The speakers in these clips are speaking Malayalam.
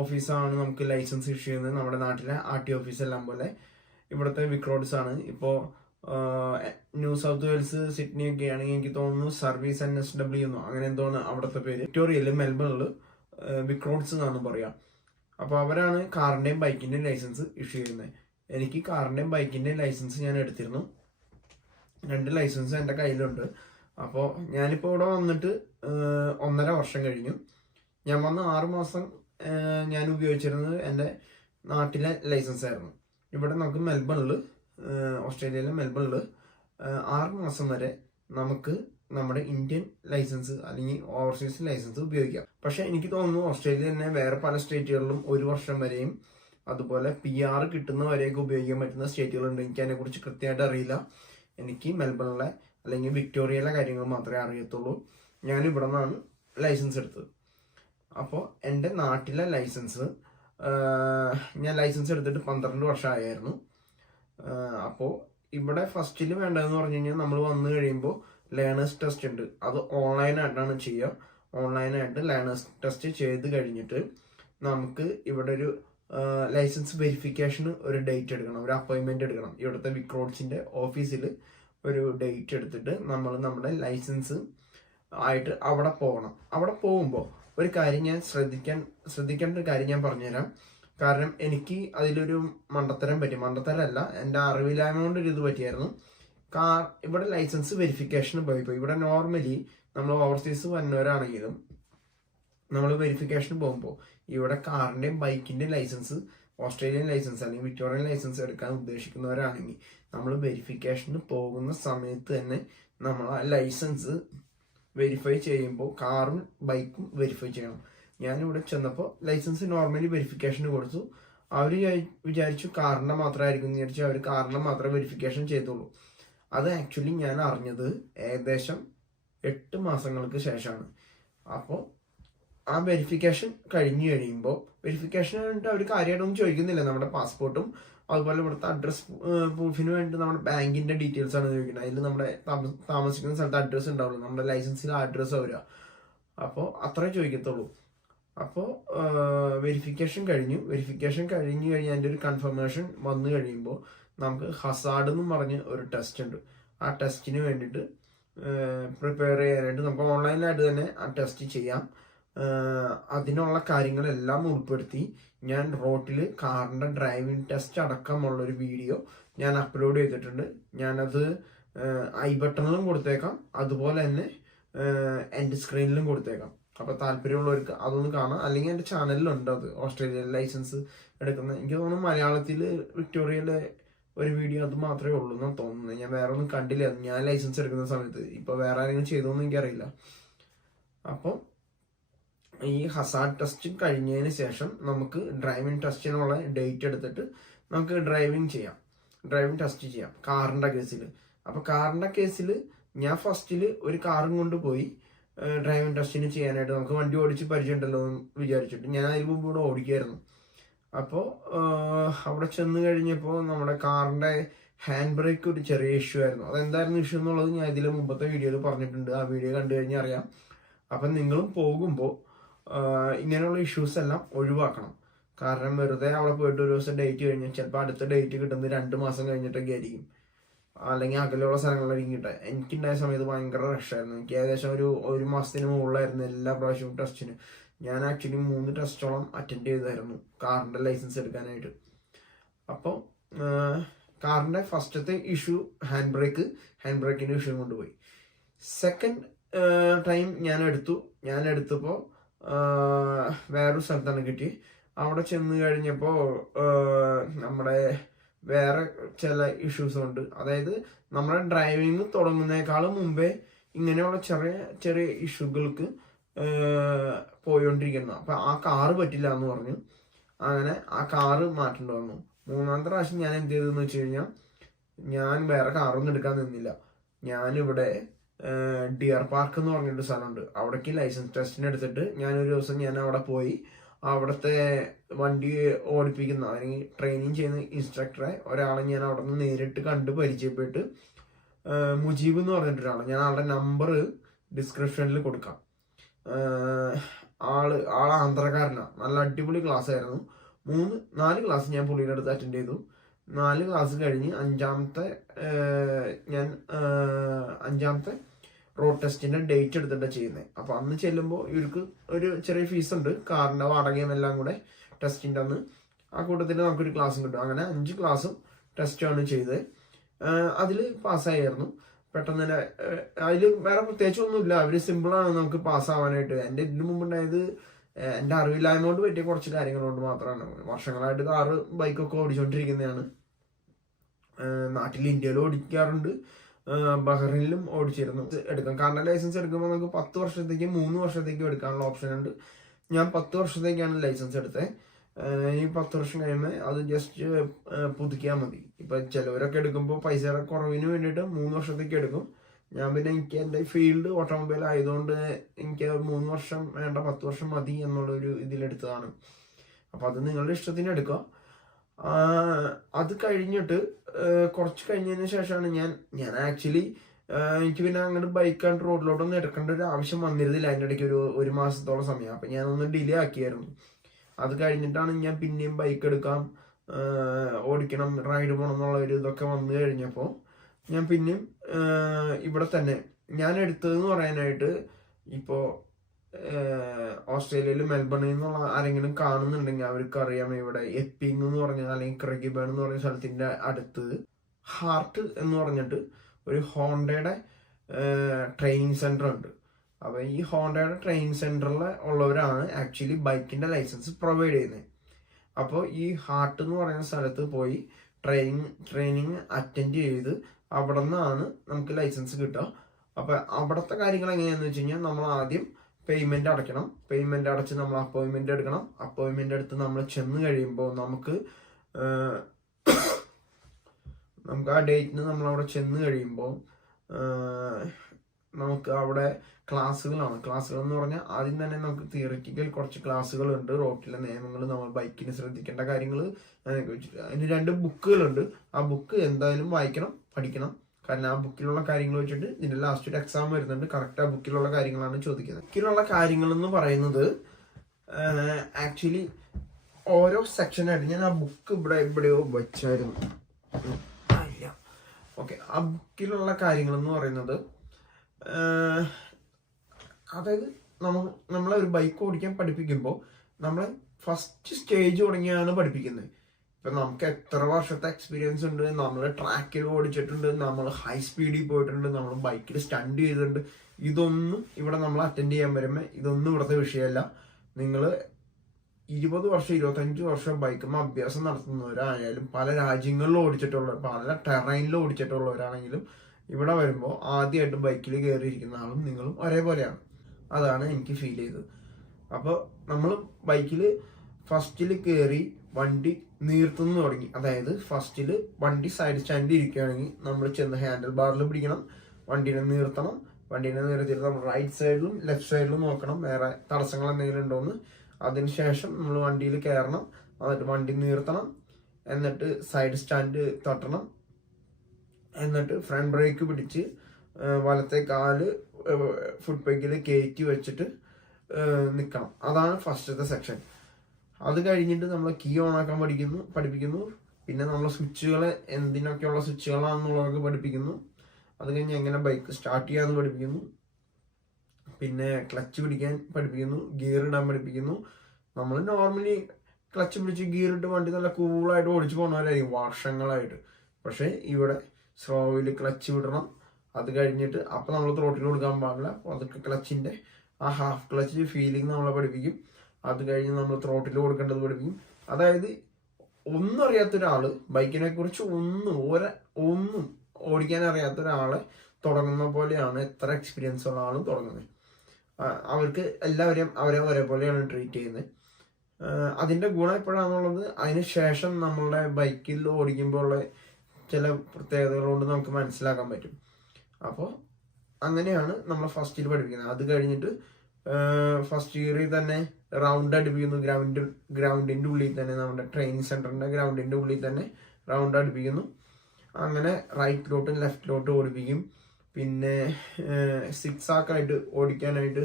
ഓഫീസാണ് നമുക്ക് ലൈസൻസ് ഇഷ്യൂ ചെയ്യുന്നത്. നമ്മുടെ നാട്ടിലെ RT ഓഫീസ് എല്ലാം പോലെ ഇവിടുത്തെ വിക്രോഡ്സ് ആണ്. ഇപ്പോൾ ന്യൂ സൗത്ത് വെയിൽസ് സിഡ്നി ഒക്കെ ആണെങ്കിൽ എനിക്ക് തോന്നുന്നു സർവീസ് NSW എന്നോ അങ്ങനെ എന്തോന്ന് അവിടുത്തെ പേര്. വിക്ടോറിയയിൽ മെൽബണിൽ വിക്രോഡ്സ് എന്നാണ് പറയാം. അപ്പോൾ അവരാണ് കാറിന്റെയും ബൈക്കിന്റെയും ലൈസൻസ് ഇഷ്യൂ ചെയ്യുന്നത്. എനിക്ക് കാറിന്റെയും ബൈക്കിന്റെയും ലൈസൻസ് ഞാൻ എടുത്തിരുന്നു. 2 ലൈസൻസ് എൻ്റെ കയ്യിലുണ്ട്. അപ്പോൾ ഞാനിപ്പോൾ ഇവിടെ വന്നിട്ട് 1.5 വർഷം കഴിഞ്ഞു. ഞാൻ വന്ന് 6 മാസം ഞാൻ ഉപയോഗിച്ചിരുന്നത് എൻ്റെ നാട്ടിലെ ലൈസൻസ് ആയിരുന്നു. ഇവിടെ നമുക്ക് മെൽബണിൽ, ഓസ്ട്രേലിയയിലെ മെൽബണിൽ 6 മാസം വരെ നമുക്ക് നമ്മുടെ ഇന്ത്യൻ ലൈസൻസ് അല്ലെങ്കിൽ ഓവർസീസ് ലൈസൻസ് ഉപയോഗിക്കാം. പക്ഷെ എനിക്ക് തോന്നുന്നു ഓസ്ട്രേലിയ തന്നെ വേറെ പല സ്റ്റേറ്റുകളിലും 1 വർഷം വരെയും അതുപോലെ PR കിട്ടുന്നവരെയൊക്കെ ഉപയോഗിക്കാൻ പറ്റുന്ന സ്റ്റേറ്റുകളുണ്ട്. എനിക്ക് അതിനെക്കുറിച്ച് കൃത്യമായിട്ട് അറിയില്ല. എനിക്ക് മെൽബണിലെ അല്ലെങ്കിൽ വിക്ടോറിയയിലെ കാര്യങ്ങൾ മാത്രമേ അറിയത്തുള്ളൂ. ഞാൻ ഇവിടെ നിന്നാണ് ലൈസൻസ് എടുത്തത്. അപ്പോൾ എൻ്റെ നാട്ടിലെ ലൈസൻസ് ഞാൻ ലൈസൻസ് എടുത്തിട്ട് 12 വർഷമായിരുന്നു. അപ്പോൾ ഇവിടെ ഫസ്റ്റിൽ വേണ്ടതെന്ന് പറഞ്ഞു കഴിഞ്ഞാൽ നമ്മൾ വന്നു കഴിയുമ്പോൾ ലേണേഴ്സ് ടെസ്റ്റ് ഉണ്ട്. അത് ഓൺലൈനായിട്ടാണ് ചെയ്യുക. ഓൺലൈനായിട്ട് ലേണേഴ്സ് ടെസ്റ്റ് ചെയ്ത് കഴിഞ്ഞിട്ട് നമുക്ക് ഇവിടെ ഒരു ലൈസൻസ് വെരിഫിക്കേഷന് ഒരു ഡേറ്റ് എടുക്കണം, ഒരു അപ്പോയിൻമെന്റ് എടുക്കണം. ഇവിടുത്തെ വിക്രോഡ്സിന്റെ ഓഫീസിൽ ഒരു ഡേറ്റ് എടുത്തിട്ട് നമ്മൾ നമ്മുടെ ലൈസൻസ് ആയിട്ട് അവിടെ പോകണം. അവിടെ പോകുമ്പോൾ ഒരു കാര്യം ഞാൻ ശ്രദ്ധിക്കേണ്ട ഒരു കാര്യം ഞാൻ പറഞ്ഞുതരാം. കാരണം എനിക്ക് അതിലൊരു മണ്ടത്തരം പറ്റി. മണ്ടത്തരമല്ല, എൻ്റെ അറിവില്ലായ്മ കൊണ്ട് ഒരു ഇത് പറ്റിയായിരുന്നു. ഇവിടെ ലൈസൻസ് വെരിഫിക്കേഷന് പോയപ്പോൾ ഇവിടെ നോർമലി നമ്മൾ ഓവർസീസ് വന്നവരാണെങ്കിലും നമ്മൾ വെരിഫിക്കേഷന് പോകുമ്പോൾ ഇവിടെ കാറിന്റെയും ബൈക്കിന്റെയും ലൈസൻസ്, ഓസ്ട്രേലിയൻ ലൈസൻസ് അല്ലെങ്കിൽ വിക്ടോറിയൻ ലൈസൻസ് എടുക്കാൻ ഉദ്ദേശിക്കുന്നവരാണെങ്കിൽ നമ്മൾ വെരിഫിക്കേഷന് പോകുന്ന സമയത്ത് തന്നെ നമ്മൾ ആ ലൈസൻസ് വെരിഫൈ ചെയ്യുമ്പോൾ കാറും ബൈക്കും വെരിഫൈ ചെയ്യണം. ഞാനിവിടെ ചെന്നപ്പോൾ ലൈസൻസ് നോർമലി വെരിഫിക്കേഷന് കൊടുത്തു. അവർ വിചാരിച്ചു കാറിന്റെ മാത്രമായിരിക്കും എന്ന് വിചാരിച്ചു അവർ കാറിന്റെ മാത്രമേ വെരിഫിക്കേഷൻ ചെയ്തുള്ളൂ. അത് ആക്ച്വലി ഞാൻ അറിഞ്ഞത് ഏകദേശം 8 മാസങ്ങൾക്ക് ശേഷമാണ്. അപ്പോൾ ആ വെരിഫിക്കേഷൻ കഴിഞ്ഞു കഴിയുമ്പോൾ വെരിഫിക്കേഷന് വേണ്ടിയിട്ട് അവർ കാര്യമായിട്ടൊന്നും ചോദിക്കുന്നില്ല. നമ്മുടെ പാസ്പോർട്ടും അതുപോലെ ഇവിടുത്തെ അഡ്രസ് പ്രൂഫിന് വേണ്ടി നമ്മുടെ ബാങ്കിന്റെ ഡീറ്റെയിൽസ് ആണ് ചോദിക്കുന്നത്. അതിൽ നമ്മുടെ താമസിക്കുന്ന സ്ഥലത്ത് അഡ്രസ്സ് ഉണ്ടാവുള്ളൂ. നമ്മുടെ ലൈസൻസിൽ അഡ്രസ്സ് വരിക. അപ്പോൾ അത്രേ ചോദിക്കത്തുള്ളൂ. അപ്പോൾ വെരിഫിക്കേഷൻ കഴിഞ്ഞു കഴിഞ്ഞ് അതിൻ്റെ ഒരു കൺഫർമേഷൻ വന്നു കഴിയുമ്പോൾ നമുക്ക് ഹസാർഡ് എന്നും പറഞ്ഞ് ഒരു ടെസ്റ്റ് ഉണ്ട്. ആ ടെസ്റ്റിന് വേണ്ടിയിട്ട് പ്രിപ്പയർ ചെയ്യാനായിട്ട് നമുക്ക് ഓൺലൈനിലായിട്ട് തന്നെ ആ ടെസ്റ്റ് ചെയ്യാം. അതിനുള്ള കാര്യങ്ങളെല്ലാം ഉൾപ്പെടുത്തി ഞാൻ റോട്ടിൽ കാറിന്റെ ഡ്രൈവിംഗ് ടെസ്റ്റ് അടക്കമുള്ള ഒരു വീഡിയോ ഞാൻ അപ്ലോഡ് ചെയ്തിട്ടുണ്ട്. ഞാനത് ഐ ബട്ടണിലും കൊടുത്തേക്കാം, അതുപോലെ തന്നെ എൻ്റെ സ്ക്രീനിലും കൊടുത്തേക്കാം. അപ്പൊ താല്പര്യമുള്ളവർക്ക് അതൊന്ന് കാണാം. അല്ലെങ്കിൽ എൻ്റെ ചാനലിലുണ്ട് അത്, ഓസ്ട്രേലിയൻ ലൈസൻസ് എടുക്കുന്ന. എനിക്ക് തോന്നുന്നു മലയാളത്തിൽ വിക്ടോറിയയിലെ ഒരു വീഡിയോ അത് മാത്രമേ ഉള്ളൂ എന്നാണ് തോന്നുന്നത്. ഞാൻ വേറെ ഒന്നും കണ്ടില്ല ഞാൻ ലൈസൻസ് എടുക്കുന്ന സമയത്ത്. ഇപ്പൊ വേറെ ആരെങ്കിലും ചെയ്തോന്നും എനിക്കറിയില്ല. അപ്പോൾ ഈ ഹസാർഡ് ടെസ്റ്റ് കഴിഞ്ഞതിന് ശേഷം നമുക്ക് ഡ്രൈവിംഗ് ടെസ്റ്റിനുള്ള ഡേറ്റ് എടുത്തിട്ട് നമുക്ക് ഡ്രൈവിംഗ് ടെസ്റ്റ് ചെയ്യാം കാറിന്റെ കേസിൽ. അപ്പൊ കാറിന്റെ കേസിൽ ഞാൻ ഫസ്റ്റിൽ ഒരു കാറും കൊണ്ട് പോയി ഡ്രൈവിംഗ് ടെസ്റ്റിന് ചെയ്യാനായിട്ട്. നമുക്ക് വണ്ടി ഓടിച്ച് പരിചയമുണ്ടല്ലോ എന്ന് വിചാരിച്ചിട്ട് ഞാൻ അതിന് മുമ്പ് ഇവിടെ ഓടിക്കായിരുന്നു. അപ്പോൾ അവിടെ ചെന്ന് കഴിഞ്ഞപ്പോൾ നമ്മുടെ കാറിന്റെ ഹാൻഡ് ബ്രേക്ക് ഒരു ചെറിയ ഇഷ്യൂ ആയിരുന്നു. അതെന്തായിരുന്നു ഇഷ്യൂ എന്നുള്ളത് ഞാൻ ഇതിലെ മുമ്പത്തെ വീഡിയോയിൽ പറഞ്ഞിട്ടുണ്ട്. ആ വീഡിയോ കണ്ടു കഴിഞ്ഞാൽ അറിയാം. അപ്പം നിങ്ങളും പോകുമ്പോൾ ഇങ്ങനെയുള്ള ഇഷ്യൂസ് എല്ലാം ഒഴിവാക്കണം. കാരണം വെറുതെ അവിടെ പോയിട്ട് ഒരു ദിവസം ഡേറ്റ് കഴിഞ്ഞാൽ ചിലപ്പോൾ അടുത്ത ഡേറ്റ് കിട്ടുന്നത് 2 മാസം കഴിഞ്ഞിട്ടൊക്കെ ആയിരിക്കും, അല്ലെങ്കിൽ അകലെയുള്ള സ്ഥലങ്ങളിലായിരിക്കും കിട്ടുക. എനിക്കുണ്ടായ സമയത്ത് ഭയങ്കര റഷായിരുന്നു. എനിക്ക് ഏകദേശം ഒരു മാസത്തിന് മുകളിലായിരുന്നു എല്ലാ പ്രാവശ്യവും ടെസ്റ്റിന്. ഞാൻ ആക്ച്വലി 3 ടെസ്റ്റോളം അറ്റൻഡ് ചെയ്തായിരുന്നു കാറിന്റെ ലൈസൻസ് എടുക്കാനായിട്ട്. അപ്പോൾ കാറിന്റെ ഫസ്റ്റത്തെ ഇഷ്യൂ ഹാൻഡ് ബ്രേക്കിന്റെ ഇഷ്യൂ കൊണ്ടുപോയി. സെക്കൻഡ് ടൈം ഞാൻ എടുത്തപ്പോൾ വേറൊരു സ്ഥലത്താണ് കിട്ടി. അവിടെ ചെന്ന് കഴിഞ്ഞപ്പോൾ നമ്മുടെ വേറെ ചില ഇഷ്യൂസ് ഉണ്ട്. അതായത് നമ്മുടെ ഡ്രൈവിംഗ് തുടങ്ങുന്നേക്കാളും മുമ്പേ ഇങ്ങനെയുള്ള ചെറിയ ചെറിയ ഇഷ്യൂകൾക്ക് പോയോണ്ടിരിക്കുന്നു. അപ്പൊ ആ കാറ് പറ്റില്ല എന്ന് പറഞ്ഞു. അങ്ങനെ ആ കാറ് മാറ്റേണ്ടി വന്നു. 3ാമത്തെ പ്രാവശ്യം ഞാൻ എന്ത് ചെയ്തെന്ന് വെച്ച് കഴിഞ്ഞാൽ ഞാൻ വേറെ കാറൊന്നും എടുക്കാൻ നിന്നില്ല. ഞാനിവിടെ ഡിയർ പാർക്ക് എന്ന് പറഞ്ഞിട്ട് സ്ഥലമുണ്ട്. അവിടേക്ക് ലൈസൻസ് ടെസ്റ്റിന് എടുത്തിട്ട് ഞാനൊരു ദിവസം ഞാൻ അവിടെ പോയി അവിടുത്തെ വണ്ടി ഓടിപ്പിക്കുന്ന അല്ലെങ്കിൽ ട്രെയിനിങ് ചെയ്യുന്ന ഇൻസ്ട്രക്ടറെ ഒരാളെ ഞാൻ അവിടെ നിന്ന് നേരിട്ട് കണ്ട് പരിചയപ്പെട്ട്, മുജീബ് എന്ന് പറഞ്ഞിട്ടൊരാളാണ്. ഞാൻ ആളുടെ നമ്പർ ഡിസ്ക്രിപ്ഷനിൽ കൊടുക്കാം. ആള് ആന്ധ്രക്കാരനാണ്. നല്ല അടിപൊളി ക്ലാസ് ആയിരുന്നു. 4 ക്ലാസ് ഞാൻ പുള്ളിയുടെ അടുത്ത് അറ്റൻഡ് ചെയ്തു. 4 ക്ലാസ് കഴിഞ്ഞ് അഞ്ചാമത്തെ റോഡ് ടെസ്റ്റിന്റെ ഡേറ്റ് എടുത്തിട്ടാണ് ചെയ്യുന്നത്. അപ്പൊ അന്ന് ചെല്ലുമ്പോൾ ഇവർക്ക് ഒരു ചെറിയ ഫീസ് ഉണ്ട്, കാറിന്റെ വാടകയും എല്ലാം കൂടെ ടെസ്റ്റിന്റെ അന്ന്. ആ കൂട്ടത്തിൽ നമുക്കൊരു ക്ലാസ്സും കിട്ടും. അങ്ങനെ 5 ക്ലാസ്സും ടെസ്റ്റാണ് ചെയ്തത്. അതിൽ പാസ്സായിരുന്നു പെട്ടെന്ന് തന്നെ. അതിൽ വേറെ പ്രത്യേകിച്ച് ഒന്നുമില്ല, അവര് സിമ്പിളാണ് നമുക്ക് പാസ്സാവാനായിട്ട്. എൻ്റെ ഇതിനു മുമ്പുണ്ടായത് എൻ്റെ അറിവില്ലായ്മ കൊണ്ട് പറ്റിയ കുറച്ച് കാര്യങ്ങളുകൊണ്ട് മാത്രമാണ്. വർഷങ്ങളായിട്ട് കാറ് ബൈക്കൊക്കെ ഓടിച്ചുകൊണ്ടിരിക്കുന്നതാണ്. നാട്ടിൽ ഇന്ത്യയിലും ഓടിക്കാറുണ്ട്, ബഹ്റൈനിലും ഓടിച്ചിരുന്നു. എടുക്കാം കാരണം ലൈസൻസ് എടുക്കുമ്പോൾ നമുക്ക് 10 വർഷത്തേക്കും 3 വർഷത്തേക്കും എടുക്കാനുള്ള ഓപ്ഷൻ ഉണ്ട്. ഞാൻ 10 വർഷത്തേക്കാണ് ലൈസൻസ് എടുത്തത്. ഈ 10 വർഷം കഴിയുമ്പോൾ അത് ജസ്റ്റ് പുതുക്കിയാൽ മതി. ഇപ്പൊ ചിലവരൊക്കെ എടുക്കുമ്പോൾ പൈസയുടെ കുറവിന് വേണ്ടിയിട്ട് 3 വർഷത്തേക്ക് എടുക്കും. ഞാൻ പിന്നെ എനിക്ക് എൻ്റെ ഫീൽഡ് ഓട്ടോമൊബൈൽ ആയതുകൊണ്ട് എനിക്ക് 3 വർഷം വേണ്ട 10 വർഷം മതി എന്നുള്ളൊരു ഇതിലെടുത്തതാണ്. അപ്പൊ അത് നിങ്ങളുടെ ഇഷ്ടത്തിന് എടുക്കുക. അത് കഴിഞ്ഞിട്ട് കുറച്ച് കഴിഞ്ഞതിന് ശേഷമാണ് ഞാൻ ആക്ച്വലി എനിക്ക് പിന്നെ അങ്ങോട്ട് ബൈക്ക് ആൻഡ് റോഡിലോട്ടൊന്നും എടുക്കേണ്ട ഒരു ആവശ്യം വന്നിരുന്നില്ല. അതിൻ്റെ ഇടയ്ക്ക് ഒരു മാസത്തോളം സമയം. അപ്പൊ ഞാനൊന്ന് ഡിലേ ആക്കിയായിരുന്നു. അത് കഴിഞ്ഞിട്ടാണ് ഞാൻ പിന്നെയും ബൈക്ക് എടുക്കാം, ഓടിക്കണം, റൈഡ് പോകണം എന്നുള്ള ഒരു ഇതൊക്കെ വന്നു കഴിഞ്ഞപ്പോൾ ഞാൻ പിന്നെയും ഇവിടെ തന്നെ ഞാൻ എടുത്തതെന്ന് പറയാനായിട്ട്, ഇപ്പോൾ ഓസ്ട്രേലിയയിൽ മെൽബണിൽ നിന്നുള്ള ആരെങ്കിലും കാണുന്നുണ്ടെങ്കിൽ അവർക്ക് അറിയാം, ഇവിടെ എപ്പിങ് എന്ന് പറഞ്ഞാൽ അല്ലെങ്കിൽ ക്രെഗിബേൺ എന്ന് പറഞ്ഞ സ്ഥലത്തിന്റെ അടുത്ത് ഹാർട്ട് എന്ന് പറഞ്ഞിട്ട് ഒരു ഹോണ്ടയുടെ ട്രെയിനിങ് സെന്റർ ഉണ്ട്. അപ്പൊ ഈ ഹോണ്ടയുടെ ട്രെയിനിങ് സെന്ററിൽ ഉള്ളവരാണ് ആക്ച്വലി ബൈക്കിന്റെ ലൈസൻസ് പ്രൊവൈഡ് ചെയ്യുന്നത്. അപ്പോൾ ഈ ഹാർട്ട് എന്ന് പറയുന്ന സ്ഥലത്ത് പോയി ട്രെയിനിങ് അറ്റൻഡ് ചെയ്ത് അവിടെ നിന്നാണ് നമുക്ക് ലൈസൻസ് കിട്ടുക. അപ്പൊ അവിടുത്തെ കാര്യങ്ങൾ എങ്ങനെയാന്ന് വെച്ച് കഴിഞ്ഞാൽ, നമ്മൾ ആദ്യം പേയ്മെന്റ് അടയ്ക്കണം. പേയ്മെന്റ് അടച്ച് നമ്മൾ അപ്പോയിന്റ്മെന്റ് എടുക്കണം. അപ്പോയിന്റ്മെന്റ് എടുത്ത് നമ്മൾ ചെന്ന് കഴിയുമ്പോൾ നമുക്ക് ആ ഡേറ്റിന് നമ്മൾ അവിടെ ചെന്ന് കഴിയുമ്പോൾ നമുക്ക് അവിടെ ക്ലാസ്സുകളാണ്. ക്ലാസ്സുകൾ എന്ന് പറഞ്ഞാൽ ആദ്യം തന്നെ നമുക്ക് തിയറിറ്റിക്കൽ കുറച്ച് ക്ലാസ്സുകളുണ്ട്. റോഡിലെ നിയമങ്ങൾ, നമ്മൾ ബൈക്കിന് ശ്രദ്ധിക്കേണ്ട കാര്യങ്ങൾ ഞാനൊക്കെ വെച്ചിട്ട് അതിന് 2 ബുക്കുകളുണ്ട്. ആ ബുക്ക് എന്തായാലും വായിക്കണം, പഠിക്കണം. കാരണം ആ ബുക്കിലുള്ള കാര്യങ്ങൾ വെച്ചിട്ട് ഇതിന്റെ ലാസ്റ്റ് ഒരു എക്സാം വരുന്നുണ്ട്. കറക്റ്റ് ആ ബുക്കിലുള്ള കാര്യങ്ങളാണ് ചോദിക്കുന്നത്. ബുക്കിലുള്ള കാര്യങ്ങൾ എന്ന് പറയുന്നത് ആക്ച്വലി ഓരോ സെക്ഷനായിട്ട്, ഞാൻ ആ ബുക്ക് എവിടെയോ വെച്ചായിരുന്നു. ഓക്കെ, ആ ബുക്കിലുള്ള കാര്യങ്ങൾ എന്ന് പറയുന്നത്, അതായത് നമ്മളെ ഒരു ബൈക്ക് ഓടിക്കാൻ പഠിപ്പിക്കുമ്പോൾ നമ്മളെ ഫസ്റ്റ് സ്റ്റേജ് തുടങ്ങിയാണ് പഠിപ്പിക്കുന്നത്. ഇപ്പൊ നമുക്ക് എത്ര വർഷത്തെ എക്സ്പീരിയൻസ് ഉണ്ട്, നമ്മൾ ട്രാക്കിൽ ഓടിച്ചിട്ടുണ്ട്, നമ്മൾ ഹൈ സ്പീഡിൽ പോയിട്ടുണ്ട്, നമ്മൾ ബൈക്കിൽ സ്റ്റണ്ട് ചെയ്തിട്ടുണ്ട്. ഇതൊന്നും ഇവിടെ നമ്മൾ അറ്റൻഡ് ചെയ്യാൻ വരുമ്പോൾ ഇതൊന്നും ഇവിടുത്തെ വിഷയമല്ല. നിങ്ങൾ 20 വർഷം 25 വർഷം ബൈക്കുമ്പോൾ അഭ്യാസം നടത്തുന്നവരായാലും, പല രാജ്യങ്ങളിലും ഓടിച്ചിട്ടുള്ള, പല ടെറൈനിലും ഓടിച്ചിട്ടുള്ളവരാണെങ്കിലും ഇവിടെ വരുമ്പോൾ ആദ്യമായിട്ട് ബൈക്കിൽ കയറിയിരിക്കുന്ന ആളും നിങ്ങളും ഒരേപോലെയാണ്. അതാണ് എനിക്ക് ഫീൽ ചെയ്തത്. അപ്പോൾ നമ്മൾ ബൈക്കിൽ ഫസ്റ്റിൽ കയറി വണ്ടി നീർത്തുന്നു തുടങ്ങി. അതായത് ഫസ്റ്റിൽ വണ്ടി സൈഡ് സ്റ്റാൻഡിൽ ഇരിക്കുകയാണെങ്കിൽ നമ്മൾ ചെന്ന് ഹാൻഡിൽ ബാറിൽ പിടിക്കണം, വണ്ടീനെ നിർത്തണം. വണ്ടീനെ നിർത്തിയിട്ട് നമ്മൾ റൈറ്റ് സൈഡിലും ലെഫ്റ്റ് സൈഡിലും നോക്കണം വേറെ തടസ്സങ്ങൾ എന്തെങ്കിലും ഉണ്ടോയെന്ന്. അതിനുശേഷം നമ്മൾ വണ്ടിയിൽ കയറണം, എന്നിട്ട് വണ്ടി നിർത്തണം, എന്നിട്ട് സൈഡ് സ്റ്റാൻഡ് തട്ടണം, എന്നിട്ട് ഫ്രണ്ട് ബ്രേക്ക് പിടിച്ച് വലത്തെ കാല് ഫുട് പെഗിൽ കയറ്റി വെച്ചിട്ട് നിൽക്കണം. അതാണ് ഫസ്റ്റത്തെ സെക്ഷൻ. അത് കഴിഞ്ഞിട്ട് നമ്മൾ കീ ഓൺ ആക്കാൻ പഠിപ്പിക്കുന്നു. പിന്നെ നമ്മളെ സ്വിച്ചുകൾ എന്തിനൊക്കെയുള്ള സ്വിച്ചുകളാണെന്നുള്ളതൊക്കെ പഠിപ്പിക്കുന്നു. അത് കഴിഞ്ഞ് എങ്ങനെ ബൈക്ക് സ്റ്റാർട്ട് ചെയ്യാമെന്ന് പഠിപ്പിക്കുന്നു. പിന്നെ ക്ലച്ച് പിടിക്കാൻ പഠിപ്പിക്കുന്നു, ഗിയർ ഇടാൻ പഠിപ്പിക്കുന്നു. നമ്മൾ നോർമലി ക്ലച്ച് പിടിച്ച് ഗിയർ ഇട്ട് വണ്ടി നല്ല കൂളായിട്ട് ഓടിച്ചു പോകുന്നവരായിരിക്കും വർഷങ്ങളായിട്ട്. പക്ഷെ ഇവിടെ സ്ലോയിൽ ക്ലച്ച് വിടണം. അത് കഴിഞ്ഞിട്ട് അപ്പം നമ്മൾ ത്രോട്ടിൽ കൊടുക്കാൻ പാടില്ല. അതൊക്കെ ക്ലച്ചിന്റെ ആ ഹാഫ് ക്ലച്ച് ഫീലിംഗ് നമ്മളെ പഠിപ്പിക്കും. അത് കഴിഞ്ഞ് നമ്മൾ ത്രോട്ടിൽ കൊടുക്കേണ്ടത് പഠിപ്പിക്കും. അതായത് ഒന്നും അറിയാത്ത ഒരാള്, ബൈക്കിനെ കുറിച്ച് ഒന്നും ഓടിക്കാൻ അറിയാത്ത ഒരാളെ തുടങ്ങുന്ന പോലെയാണ് എത്ര എക്സ്പീരിയൻസ് ഉള്ള ആളും തുടങ്ങുന്നത്. അവർക്ക് എല്ലാവരെയും അവരെ ഒരേപോലെയാണ് ട്രീറ്റ് ചെയ്യുന്നത്. അതിന്റെ ഗുണം എപ്പോഴാണെന്നുള്ളത് അതിന് ശേഷം നമ്മളുടെ ബൈക്കിൽ ഓടിക്കുമ്പോൾ ഉള്ള ചില പ്രത്യേകതകൾ കൊണ്ട് നമുക്ക് മനസ്സിലാക്കാൻ പറ്റും. അപ്പോൾ അങ്ങനെയാണ് നമ്മൾ ഫസ്റ്റ് ഇയർ പഠിപ്പിക്കുന്നത്. അത് കഴിഞ്ഞിട്ട് ഫസ്റ്റ് ഇയറിൽ തന്നെ റൗണ്ട് അടുപ്പിക്കുന്നു. ഗ്രൗണ്ടിന്റെ ഉള്ളിൽ തന്നെ, നമ്മുടെ ട്രെയിനിങ് സെന്ററിന്റെ ഗ്രൗണ്ടിന്റെ ഉള്ളിൽ തന്നെ റൗണ്ട് അടുപ്പിക്കുന്നു. അങ്ങനെ റൈറ്റിലോട്ടും ലെഫ്റ്റിലോട്ടും ഓടിപ്പിക്കും. പിന്നെ 6 ആക്കായിട്ട് ഓടിക്കാനായിട്ട്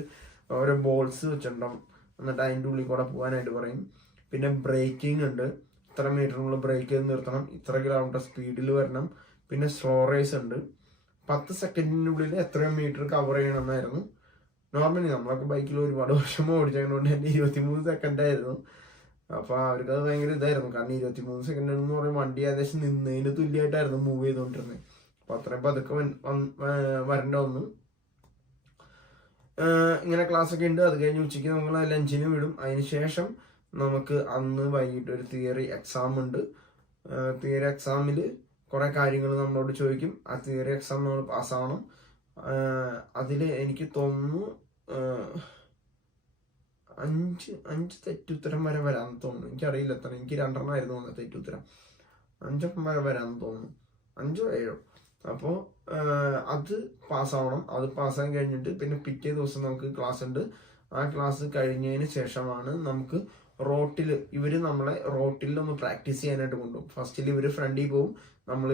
ഓരോ ബോൾസ് വെച്ചിട്ടുണ്ടാവും. എന്നിട്ട് അതിൻ്റെ ഉള്ളിൽ കൂടെ പോകാനായിട്ട് പറയും. പിന്നെ ബ്രേക്കിംഗ് ഉണ്ട്, ഇത്ര മീറ്ററിനുള്ള ബ്രേക്ക് ചെയ്ത് നിർത്തണം, ഇത്ര കിലോമീറ്റർ സ്പീഡിൽ വരണം. പിന്നെ സ്ലോ റേസ് ഉണ്ട്, 10 സെക്കൻഡിനുള്ളിൽ എത്രയോ മീറ്റർ കവർ ചെയ്യണമെന്നായിരുന്നു. നോർമലി നമ്മളൊക്കെ ബൈക്കിൽ ഒരുപാട് വർഷം ഓടിച്ചതുകൊണ്ട് തന്നെ 23 സെക്കൻഡ് ആയിരുന്നു. അപ്പോൾ അവർക്ക് അത് ഭയങ്കര ഇതായിരുന്നു. കാരണം 23 സെക്കൻഡ് എന്ന് പറയുമ്പോൾ വണ്ടി ഏകദേശം നിന്നതിന് തുല്യമായിട്ടായിരുന്നു മൂവ് ചെയ്തുകൊണ്ടിരുന്നത്. അപ്പോൾ അത്രയും പതുക്കെ വരേണ്ട വന്നു. ഇങ്ങനെ ക്ലാസ് ഒക്കെ ഉണ്ട്. അത് കഴിഞ്ഞ് ഉച്ചയ്ക്ക് നമ്മൾ ലഞ്ചിന് വിടും. അതിന് ശേഷം നമുക്ക് അന്ന് വൈകിട്ട് ഒരു തിയറി എക്സാം ഉണ്ട്. തിയറി എക്സാമിൽ കുറെ കാര്യങ്ങൾ നമ്മളോട് ചോദിക്കും. ആ തിയറി എക്സാം നമ്മൾ പാസ്സാവണം. അതിൽ എനിക്ക് തോന്നുന്നു 5 തെറ്റുത്തരം വരെ വരാമെന്ന് തോന്നുന്നു. എനിക്കറിയില്ല എത്ര, എനിക്ക് 2 ആയിരുന്നു തെറ്റുത്തരം. 5 വരെ വരാമെന്ന് തോന്നുന്നു, 5 or 7. അപ്പോൾ അത് പാസ്സാവണം. അത് പാസ്സായി കഴിഞ്ഞിട്ട് പിന്നെ പിറ്റേ ദിവസം നമുക്ക് ക്ലാസ് ഉണ്ട്. ആ ക്ലാസ് കഴിഞ്ഞതിന് ശേഷമാണ് നമുക്ക് നമ്മളെ റോട്ടിൽ ഒന്ന് പ്രാക്ടീസ് ചെയ്യാനായിട്ട് കൊണ്ടുപോകും. ഫസ്റ്റിൽ ഇവർ ഫ്രണ്ടിൽ പോകും,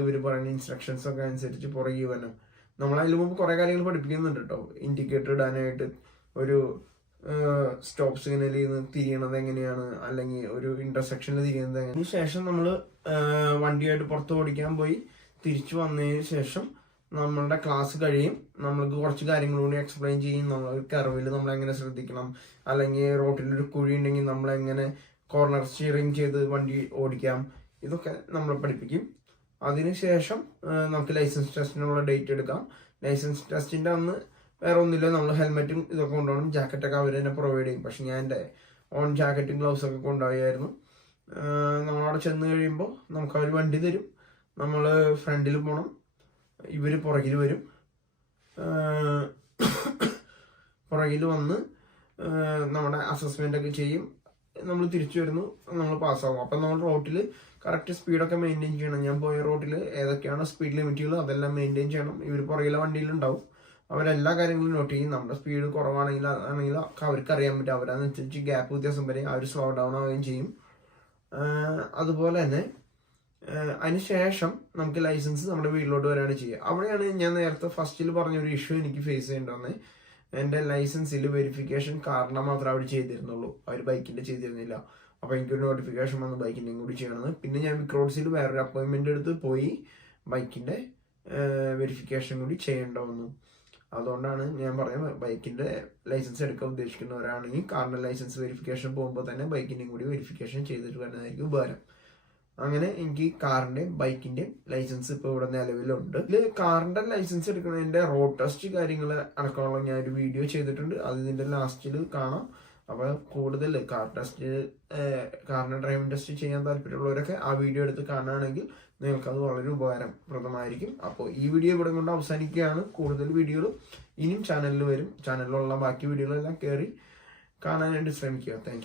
ഇവർ പറയുന്ന ഇൻസ്ട്രക്ഷൻസ് ഒക്കെ അനുസരിച്ച് പുറകെ വരണം. നമ്മളതിന് മുമ്പ് കുറെ കാര്യങ്ങൾ പഠിപ്പിക്കുന്നുണ്ട് കേട്ടോ. ഇൻഡിക്കേറ്റർ ഇടാനായിട്ട്, ഒരു സ്റ്റോപ്പ് സിഗ്നലിൽ നിന്ന് തിരിയണത് എങ്ങനെയാണ്, അല്ലെങ്കിൽ ഒരു ഇന്റർസെക്ഷനിൽ തിരിയുന്നത് എങ്ങനെ. അതിന് ശേഷം നമ്മൾ വണ്ടിയായിട്ട് പുറത്ത് ഓടിക്കാൻ പോയി തിരിച്ചു വന്നതിന് ശേഷം നമ്മളുടെ ക്ലാസ് കഴിയും. നമ്മൾക്ക് കുറച്ച് കാര്യങ്ങൾ കൂടി എക്സ്പ്ലെയിൻ ചെയ്യും. നമ്മൾ കർവിൽ നമ്മളെങ്ങനെ ശ്രദ്ധിക്കണം, അല്ലെങ്കിൽ റോട്ടിലൊരു കുഴി ഉണ്ടെങ്കിൽ നമ്മളെങ്ങനെ കോർണർ സ്റ്റിയറിങ് ചെയ്ത് വണ്ടി ഓടിക്കാം, ഇതൊക്കെ നമ്മളെ പഠിപ്പിക്കും. അതിനുശേഷം നമുക്ക് ലൈസൻസ് ടെസ്റ്റിനുള്ള ഡേറ്റ് എടുക്കാം. ലൈസൻസ് ടെസ്റ്റിന്റെ അന്ന് വേറെ ഒന്നുമില്ല, നമ്മൾ ഹെൽമെറ്റും ഇതൊക്കെ കൊണ്ടുപോകണം. ജാക്കറ്റൊക്കെ അവർ തന്നെ പ്രൊവൈഡ് ചെയ്യും. പക്ഷെ ഞാൻ എൻ്റെ ഓൺ ജാക്കറ്റും ഗ്ലൗസൊക്കെ കൊണ്ടുപോയായിരുന്നു. നമ്മളവിടെ ചെന്ന് കഴിയുമ്പോൾ നമുക്ക് അവർ വണ്ടി തരും. നമ്മൾ ഫ്രണ്ടിൽ പോകണം, ഇവർ പുറകിൽ വരും. പുറകിൽ വന്ന് നമ്മുടെ അസസ്മെൻ്റ് ഒക്കെ ചെയ്യും. നമ്മൾ തിരിച്ചു വരുന്നു, നമ്മൾ പാസ്സാവും. അപ്പം നമ്മൾ റോട്ടിൽ കറക്റ്റ് സ്പീഡൊക്കെ മെയിൻറ്റെയിൻ ചെയ്യണം. ഞാൻ പോയ റോട്ടിൽ ഏതൊക്കെയാണ് സ്പീഡ് ലിമിറ്റുകൾ അതെല്ലാം മെയിൻറ്റെയിൻ ചെയ്യണം. ഇവർ പുറകിലെ വണ്ടിയിലുണ്ടാവും, അവരെല്ലാ കാര്യങ്ങളും നോട്ട് ചെയ്യും. നമ്മുടെ സ്പീഡ് കുറവാണെങ്കിൽ അതാണെങ്കിൽ അവർക്ക് അറിയാൻ പറ്റും. അവരനുസരിച്ച് ഗ്യാപ്പ് വ്യത്യാസം വരെ അവർ സ്ലോ ഡൗൺ ആവുകയും ചെയ്യും. അതുപോലെ തന്നെ അതിനുശേഷം നമുക്ക് ലൈസൻസ് നമ്മുടെ വീട്ടിലോട്ട് വരികയാണ് ചെയ്യുക. അവിടെയാണ് ഞാൻ നേരത്തെ ഫസ്റ്റിൽ പറഞ്ഞൊരു ഇഷ്യൂ എനിക്ക് ഫേസ് ചെയ്യേണ്ടി വന്നത്. എൻ്റെ ലൈസൻസിൽ വെരിഫിക്കേഷൻ കാറിനെ മാത്രമേ അവർ ചെയ്തിരുന്നുള്ളൂ, അവർ ബൈക്കിൻ്റെ ചെയ്തിരുന്നില്ല. അപ്പോൾ എനിക്കൊരു നോട്ടിഫിക്കേഷൻ വന്ന് ബൈക്കിൻ്റെയും കൂടി ചെയ്യണമെന്ന്. പിന്നെ ഞാൻ വിക്രോഡ്സിൽ വേറൊരു അപ്പോയിൻമെൻ്റ് എടുത്ത് പോയി ബൈക്കിൻ്റെ വെരിഫിക്കേഷൻ കൂടി ചെയ്യേണ്ട വന്നു. അതുകൊണ്ടാണ് ഞാൻ പറയുന്നത്, ബൈക്കിൻ്റെ ലൈസൻസ് എടുക്കാൻ ഉദ്ദേശിക്കുന്നവരാണെങ്കിൽ കാറിൻ്റെ ലൈസൻസ് വെരിഫിക്കേഷൻ പോകുമ്പോൾ തന്നെ ബൈക്കിൻ്റെയും കൂടി വെരിഫിക്കേഷൻ ചെയ്തിട്ട് വരുന്നതായിരിക്കും ഉപകാരം. അങ്ങനെ എനിക്ക് കാറിൻ്റെയും ബൈക്കിൻ്റെയും ലൈസൻസ് ഇപ്പോൾ ഇവിടെ നിലവിലുണ്ട്. ഇതിൽ കാറിൻ്റെ ലൈസൻസ് എടുക്കുന്നതിൻ്റെ റോഡ് ടെസ്റ്റ് കാര്യങ്ങൾ അടക്കമുള്ള ഞാനൊരു വീഡിയോ ചെയ്തിട്ടുണ്ട്. അത് ഇതിൻ്റെ ലാസ്റ്റിൽ കാണാം. അപ്പോൾ കൂടുതൽ കാറിൻ്റെ ഡ്രൈവിംഗ് ടെസ്റ്റ് ചെയ്യാൻ താല്പര്യമുള്ളവരൊക്കെ ആ വീഡിയോ എടുത്ത് കാണുകയാണെങ്കിൽ നിങ്ങൾക്കത് വളരെ ഉപകാരപ്രദമായിരിക്കും. അപ്പോൾ ഈ വീഡിയോ ഇവിടെ കൊണ്ട് അവസാനിക്കുകയാണ്. കൂടുതൽ വീഡിയോകൾ ഇനിയും ചാനലിൽ വരും. ചാനലിലുള്ള ബാക്കി വീഡിയോകളെല്ലാം കയറി കാണാനായിട്ട് ശ്രമിക്കുക. Thank you.